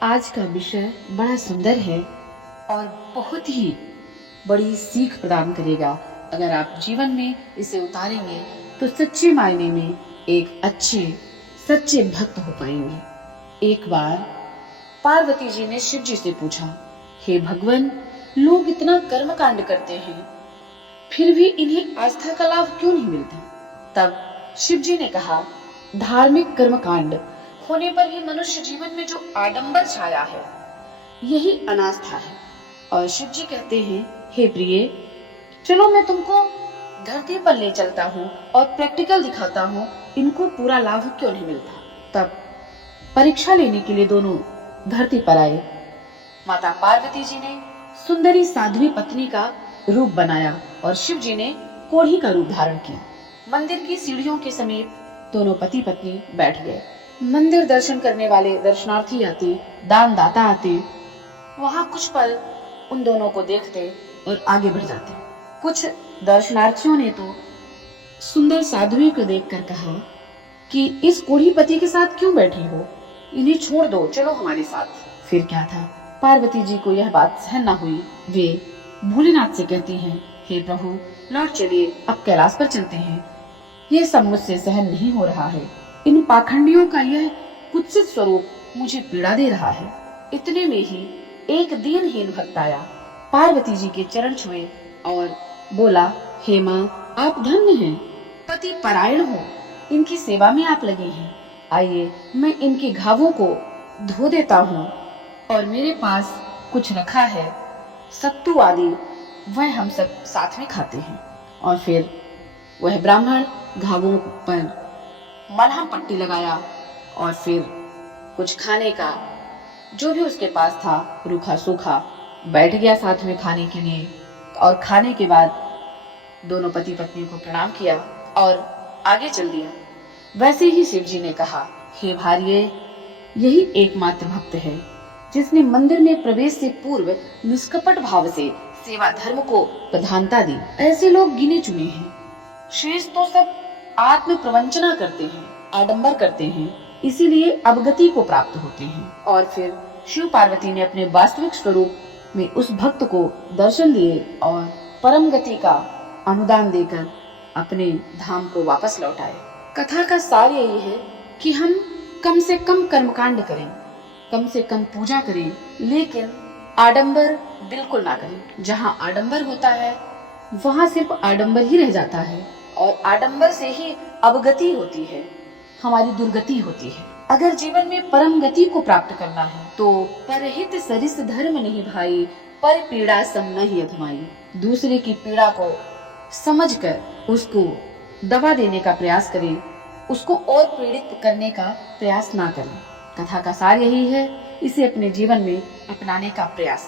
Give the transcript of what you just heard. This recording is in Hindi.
आज का विषय बड़ा सुंदर है और बहुत ही बड़ी सीख प्रदान करेगा। अगर आप जीवन में इसे उतारेंगे तो सच्चे मायने में एक अच्छे सच्चे भक्त हो पाएंगे। एक बार पार्वती जी ने शिव जी से पूछा, हे भगवान, लोग इतना कर्म कांड करते हैं फिर भी इन्हें आस्था का लाभ क्यों नहीं मिलता? तब शिव जी ने कहा, धार्मिक कर्म कांड होने पर भी मनुष्य जीवन में जो आडंबर छाया है यही अनास्था है। और शिव जी कहते हैं, हे प्रिय, चलो मैं तुमको धरती पर ले चलता हूँ और प्रैक्टिकल दिखाता हूँ इनको पूरा लाभ क्यों नहीं मिलता। तब परीक्षा लेने के लिए दोनों धरती पर आए। माता पार्वती जी ने सुंदरी साध्वी पत्नी का रूप बनाया और शिव जी ने कोढ़ी का रूप धारण किया। मंदिर की सीढ़ियों के समीप दोनों पति पत्नी बैठ गए। मंदिर दर्शन करने वाले दर्शनार्थी आते, दान दाता आते, वहां कुछ पल उन दोनों को देखते और आगे बढ़ जाते। कुछ दर्शनार्थियों ने तो सुंदर साध्वी को देखकर कहा कि इस कोढ़ी पति के साथ क्यों बैठी हो, इन्हें छोड़ दो, चलो हमारे साथ। फिर क्या था, पार्वती जी को यह बात सहन न हुई। वे भोलेनाथ से कहती हैं, हे प्रभु, लौट चलिए, अब कैलाश पर चलते हैं। यह सब मुझसे सहन नहीं हो रहा है। इन पाखंडियों का यह कुत्सित स्वरूप मुझे पीड़ा दे रहा है। इतने में ही एक दीनहीन भक्त आया, पार्वती जी के चरण छुए और बोला, हे माँ, आप धन्य हैं, पति परायण हो, इनकी सेवा में आप लगे हैं। आइए मैं इनके घावों को धो देता हूँ और मेरे पास कुछ रखा है, सत्तू आदि, वह हम सब साथ में खाते हैं। और फिर वह ब्राह्मण घावों पर मलहम पट्टी लगाया और फिर कुछ खाने का जो भी उसके पास था, रूखा सूखा, बैठ गया साथ में खाने के लिए। और खाने के बाद दोनों पति पत्नी को प्रणाम किया और आगे चल दिया। वैसे ही शिव जी ने कहा, हे भार्ये, यही एकमात्र भक्त है जिसने मंदिर में प्रवेश से पूर्व निष्कपट भाव से सेवा धर्म को प्रधानता दी। ऐसे लोग गिने चुने हैं। शेष तो सब आत्म प्रवंचना करते हैं, आडंबर करते हैं, इसीलिए अवगति को प्राप्त होते हैं। और फिर शिव पार्वती ने अपने वास्तविक स्वरूप में उस भक्त को दर्शन दिए और परम गति का अनुदान देकर अपने धाम को वापस लौटाए। कथा का सार यही है कि हम कम से कम कर्मकांड करें, कम से कम पूजा करें, लेकिन आडंबर बिल्कुल ना करें। जहाँ आडंबर होता है वहाँ सिर्फ आडंबर ही रह जाता है और आडंबर से ही अवगति होती है, हमारी दुर्गति होती है। अगर जीवन में परम गति को प्राप्त करना है तो परहित सरिस धर्म नहीं भाई, पर पीड़ा सम नहीं अधमाई। दूसरे की पीड़ा को समझकर उसको दवा देने का प्रयास करें, उसको और पीड़ित करने का प्रयास ना करें। कथा का सार यही है, इसे अपने जीवन में अपनाने का प्रयास करें।